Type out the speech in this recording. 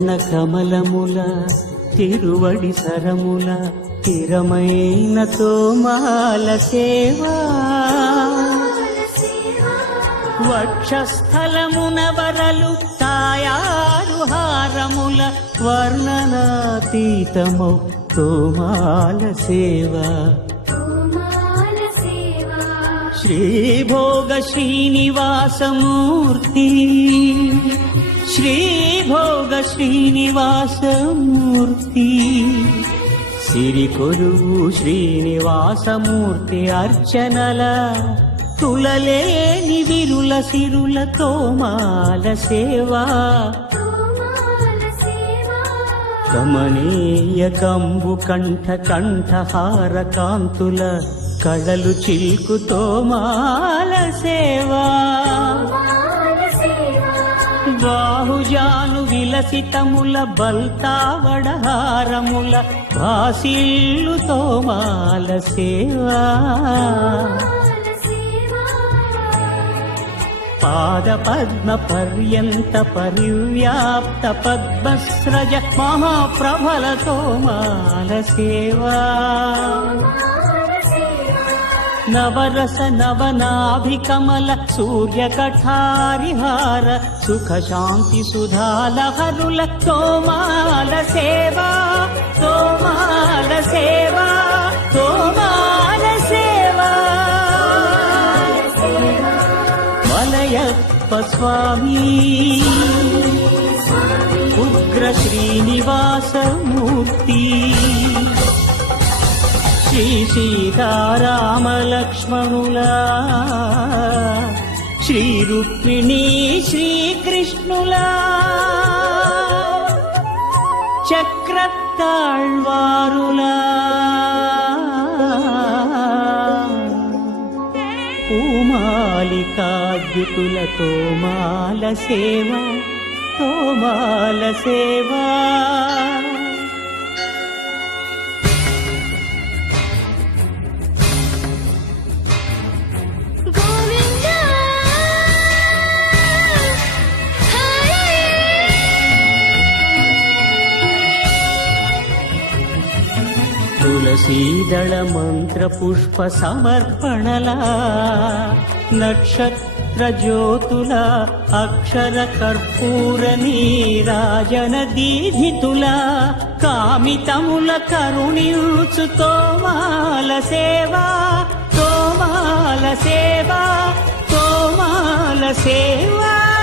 కమలముల తిరువడి సరముల తిరమైన తోమాల సేవా వక్షస్థలమున వరలు తాయారు హారముల వర్ణనాతీతమౌ తోమాల సేవా శ్రీభోగ శ్రీనివాసమూర్తి శ్రీభోగ శ్రీనివాసమూర్తి సిరి కొరువు శ్రీనివాసమూర్తి అర్చనల తులలేని విరుల సిరుల తోమాల సేవా కమనీయ కంబు కంఠ కంఠహార కాంతుల కళలు చిల్కు తోమాల సేవా బాహుజాను విలసితముల బల్తావడహారముల భాసిల్లు తోమాల సేవా పాద పద్మ పర్యంత పరివ్యాప్త పద్మస్రజ మహాప్రభల తోమాల సేవా నవరస నవనాభికమల సూర్యకఠారిహార సుఖ శాంతి సుధాలహరుల తోమాల సేవా తోమాల సేవా తోమాల సేవా వలయప్ప స్వామి ఉగ్ర శ్రీనివాసమూర్తి శ్రీ సీతారామ లక్ష్మణులా శ్రీ రుక్మిణీ శ్రీకృష్ణులా చక్రతాళ్వారులా పూమాలికాద్యుతుల తోమాల సేవా తోమాల సేవా తులసీదళ మంత్ర పుష్ప సమర్పణలా నక్షత్ర జ్యోతుల అక్షర కర్పూర నీరాజన దీధితుల కామితముల కరుణించు తోమాల సేవా తోమాల సేవా తోమాల సేవా